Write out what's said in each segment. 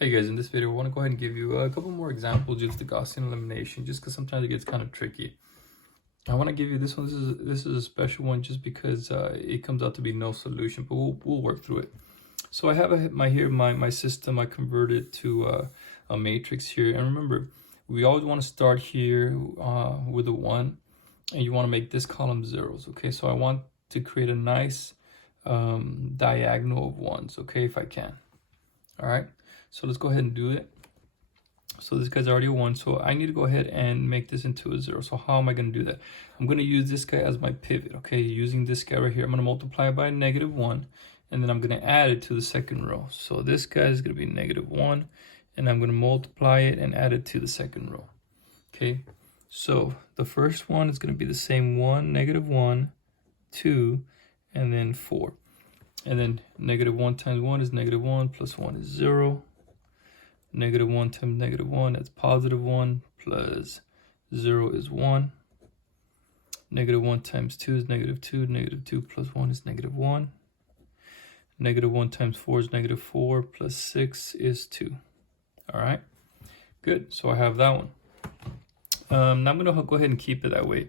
Hey guys, in this video I want to go ahead and give you a couple more examples of the Gaussian elimination, just because sometimes it gets kind of tricky. I want to give you this one. This is a special one just because it comes out to be no solution, but we'll work through it. So I have my system. I converted to a matrix here, and remember, we always want to start here with a 1, and you want to make this column zeros. Okay, so I want to create a nice diagonal of 1s. Okay, if I can. All right. So let's go ahead and do it. So this guy's already a 1, so I need to go ahead and make this into a 0. So how am I going to do that? I'm going to use this guy as my pivot, okay? Using this guy right here, I'm going to multiply it by -1, and then I'm going to add it to the second row. So this guy is going to be -1, and I'm going to multiply it and add it to the second row, okay? So the first one is going to be the same 1, -1, 2, and then 4. And then -1 times 1 is -1, plus 1 is 0. -1 times -1, that's +1, plus 0 is 1. -1 times 2 is -2, -2 plus 1 is -1. -1 times 4 is -4, plus 6 is 2. All right, good. So I have that one. Now I'm going to go ahead and keep it that way.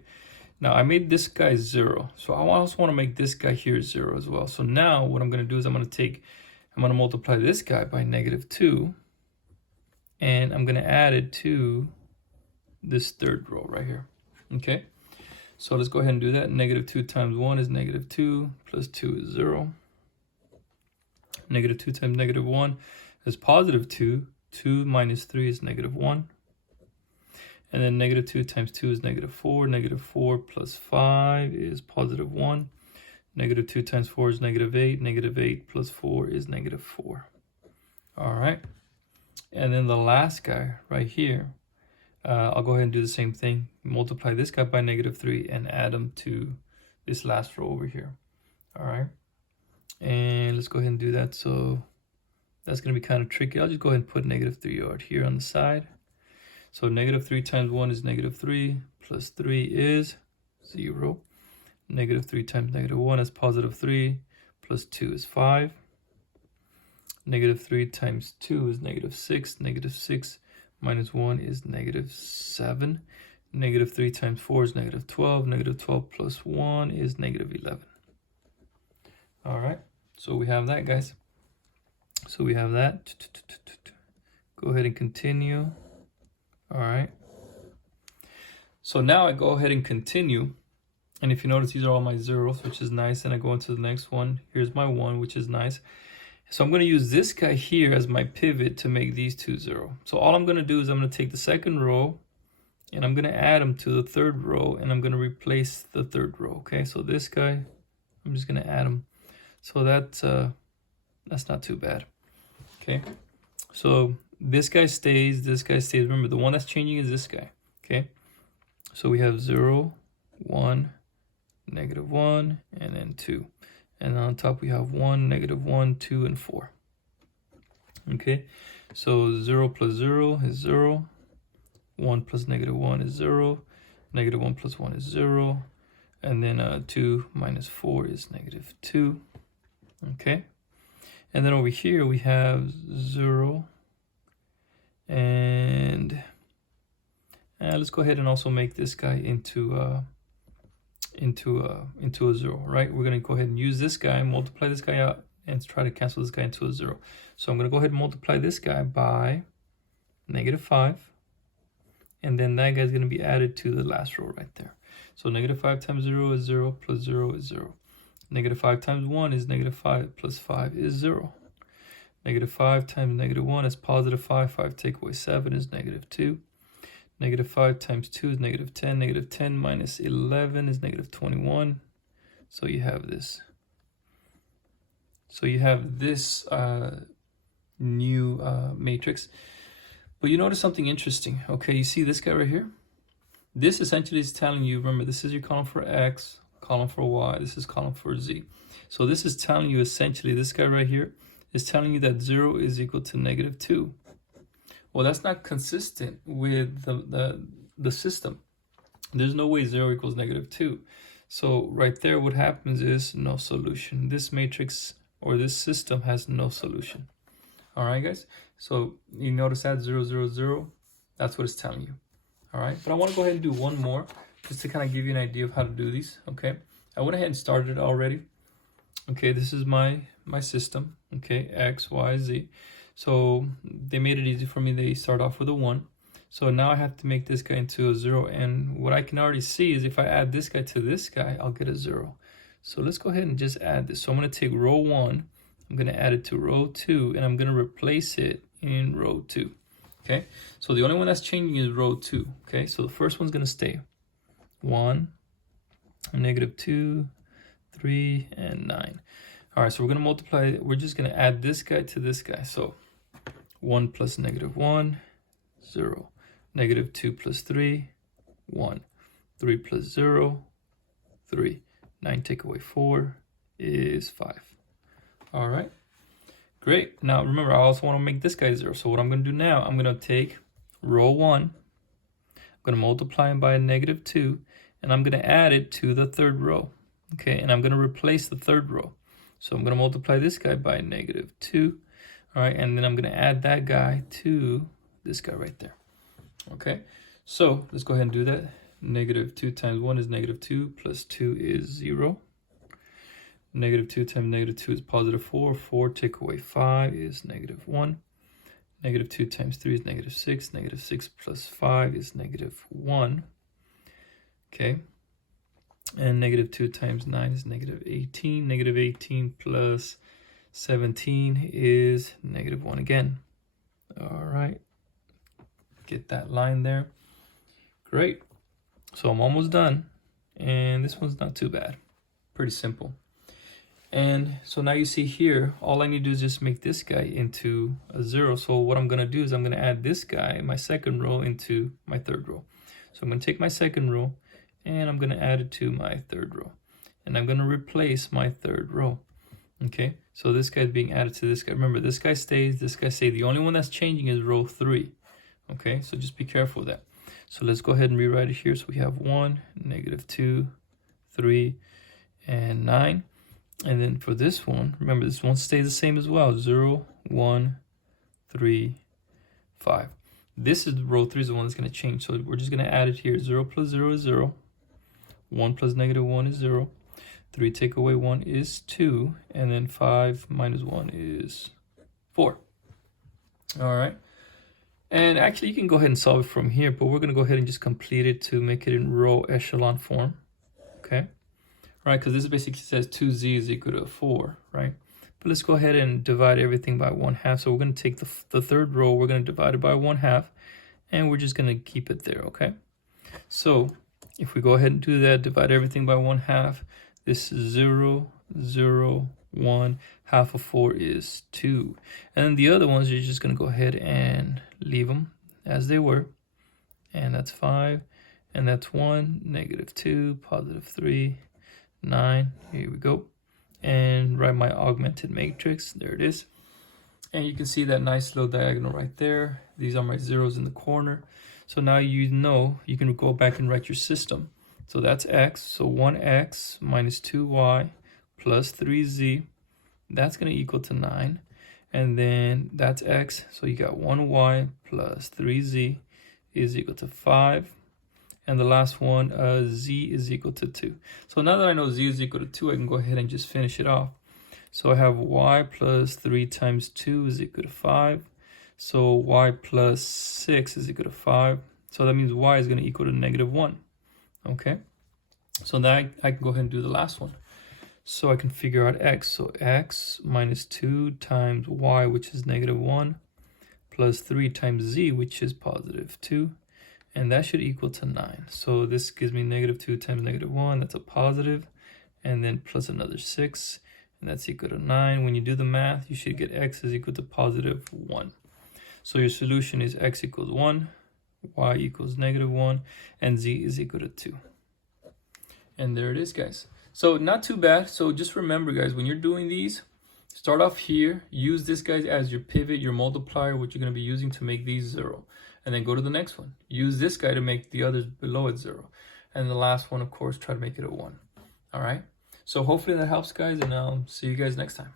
Now I made this guy 0, so I also want to make this guy here 0 as well. So now what I'm going to do is I'm going to multiply this guy by -2, and I'm going to add it to this third row right here. Okay, so let's go ahead and do that. -2 times 1 is -2, plus 2 is 0. -2 times -1 is +2. 2 minus 3 is -1. And then -2 times 2 is -4. -4 plus 5 is +1. -2 times 4 is -8. -8 plus 4 is -4. All right. And then the last guy right here, I'll go ahead and do the same thing. Multiply this guy by -3 and add them to this last row over here. All right. And let's go ahead and do that. So that's going to be kind of tricky. I'll just go ahead and put -3 out here on the side. So -3 times 1 is -3, plus 3 is 0. -3 times -1 is +3, plus 2 is 5. -3 times 2 is -6. -6 minus 1 is -7. -3 times 4 is -12. -12 plus 1 is -11. All right, so we have that, guys. So we have that. Go ahead and continue. All right. So now I go ahead and continue. And if you notice, these are all my zeros, which is nice. And I go into the next one. Here's my 1, which is nice. So I'm going to use this guy here as my pivot to make these two 0. So all I'm going to do is I'm going to take the second row and I'm going to add them to the third row, and I'm going to replace the third row. Okay, so this guy, I'm just going to add them. So that's not too bad. Okay, so this guy stays, this guy stays. Remember, the one that's changing is this guy. Okay, so we have 0, 1, -1, and then 2. And on top we have 1, -1, 2, and 4. Okay, so 0 plus 0 is 0. 1 plus -1 is 0. -1 plus 1 is 0. And then 2 minus 4 is -2. Okay, and then over here we have 0. And let's go ahead and also make this guy into a 0, right? We're going to go ahead and use this guy, multiply this guy out, and try to cancel this guy into a 0. So I'm going to go ahead and multiply this guy by -5, and then that guy's going to be added to the last row right there. So -5 times 0 is 0, plus 0 is 0. -5 times 1 is -5, plus 5 is 0. -5 times -1 is +5. 5 take away 7 is -2. -5 times 2 is -10. -10 minus 11 is -21. So you have this. So you have this new matrix. But you notice something interesting. Okay, you see this guy right here? This essentially is telling you, remember, this is your column for X, column for Y, this is column for Z. So this is telling you essentially, this guy right here is telling you that 0 is equal to -2. Well, that's not consistent with the system. There's no way 0 equals -2. So right there, what happens is no solution. This matrix or this system has no solution. All right, guys. So you notice that 0, 0, 0. That's what it's telling you. All right. But I want to go ahead and do one more just to kind of give you an idea of how to do these. Okay. I went ahead and started it already. Okay. This is my system. Okay. X, Y, Z. So they made it easy for me. They start off with a 1. So now I have to make this guy into a 0. And what I can already see is if I add this guy to this guy, I'll get a 0. So let's go ahead and just add this. So I'm going to take row 1. I'm going to add it to row 2. And I'm going to replace it in row 2. Okay. So the only one that's changing is row 2. Okay. So the first one's going to stay. 1, -2, 3, and 9. All right. So we're going to multiply. We're just going to add this guy to this guy. So 1 plus -1, 0. -2 plus 3, 1. 3 plus 0, 3. 9 take away 4 is 5. All right. Great. Now remember, I also want to make this guy 0. So what I'm going to do now, I'm going to take row 1. I'm going to multiply him by a -2. And I'm going to add it to the third row. Okay. And I'm going to replace the third row. So I'm going to multiply this guy by -2. All right. And then I'm going to add that guy to this guy right there. Okay. So let's go ahead and do that. -2 times 1 is -2 plus 2 is 0. -2 times -2 is +4. 4 take away 5 is -1. -2 times 3 is -6. -6 plus 5 is -1. Okay. And -2 times 9 is -18. -18 plus 17 is -1 again. All right. Get that line there. Great. So I'm almost done. And this one's not too bad. Pretty simple. And so now you see here, all I need to do is just make this guy into a 0. So what I'm going to do is I'm going to add this guy, my second row, into my third row. So I'm going to take my second row and I'm going to add it to my third row. And I'm going to replace my third row. Okay, so this guy's being added to this guy. Remember, this guy stays, this guy stays. The only one that's changing is row 3. Okay, so just be careful of that. So let's go ahead and rewrite it here. So we have 1, -2, 3, and 9. And then for this one, remember this one stays the same as well. 0, 1, 3, 5. This is row 3 is the one that's going to change. So we're just going to add it here. 0 plus 0 is 0. 1 plus -1 is 0. 3 take away 1 is 2. And then 5 minus 1 is 4. All right. And actually, you can go ahead and solve it from here, but we're going to go ahead and just complete it to make it in row echelon form. Okay. Right, because this basically says 2z is equal to 4, right? But let's go ahead and divide everything by 1/2. So we're going to take the third row, we're going to divide it by 1/2, and we're just going to keep it there, okay? So if we go ahead and do that, divide everything by 1/2, this is 0, 0, 1, half of 4 is 2. And then the other ones, you're just going to go ahead and leave them as they were. And that's 5, and that's 1, -2, +3, 9. Here we go. And write my augmented matrix. There it is. And you can see that nice little diagonal right there. These are my zeros in the corner. So now you know you can go back and write your system. So that's x. So 1x minus 2y plus 3z. That's going to equal to 9. And then that's x. So you got 1y plus 3z is equal to 5. And the last one, z is equal to 2. So now that I know z is equal to 2, I can go ahead and just finish it off. So I have y plus 3 times 2 is equal to 5. So y plus 6 is equal to 5. So that means y is going to equal to -1. Okay. So now I can go ahead and do the last one. So I can figure out x. So x minus 2 times y, which is -1, plus 3 times z, which is +2. And that should equal to 9. So this gives me -2 times -1. That's a positive. And then plus another 6. And that's equal to 9. When you do the math, you should get x is equal to +1. So your solution is x equals 1, y equals -1, and z is equal to 2. And there it is, guys. So not too bad. So just remember, guys, when you're doing these, start off here. Use this, guys, as your pivot, your multiplier, what you're going to be using to make these 0. And then go to the next one. Use this guy to make the others below it 0. And the last one, of course, try to make it a 1. All right? So hopefully that helps, guys, and I'll see you guys next time.